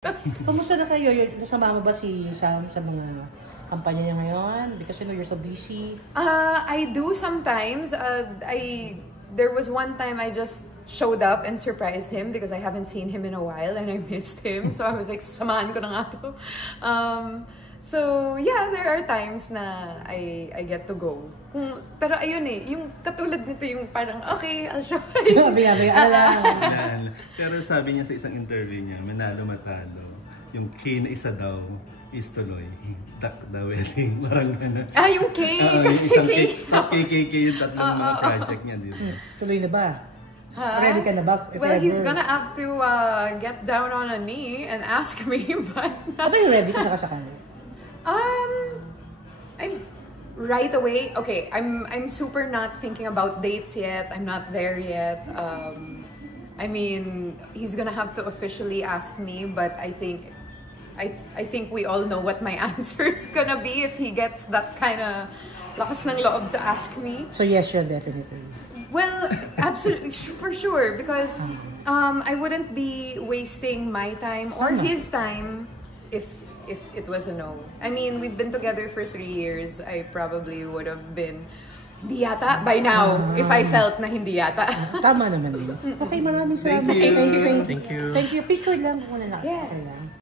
Kamusta na kayo? Kasama mo ba si Sam sa mga kampanya niya ngayon? Because you're so busy. I do sometimes. There was one time I just showed up and surprised him because I haven't seen him in a while and I missed him. So I was like, sasamahan ko na nga to. So yeah, there are times na I get to go. Pero ayun yung katulad nito yung parang, okay, I'll show you. Pero sabi niya sa isang interview niya, manalo-matalo, yung K na isa daw is tuloy. Duck the wedding, parang gano'n. Yung K! Yung isang KKK yung tatlong mga project niya, di ba? Tuloy na ba? Ready ka na ba? Well, he's gonna have to get down on a knee and ask me, but... Are you ready kung sakasakali? I'm right away. Okay, I'm super not thinking about dates yet. I'm not there yet. I mean, he's gonna have to officially ask me, but I think we all know what my answer is gonna be if he gets that kind of lakas ng loob to ask me. So yes, sure, definitely. Well, absolutely, for sure, because I wouldn't be wasting my time or his time if it was a no. I mean, we've been together for 3 years. I probably would have been hindi yata by now if I felt na hindi yata. Tama naman din. Okay, maraming salamat. Thank you. Thank you. Picture lang muna na. Yeah. Okay lang.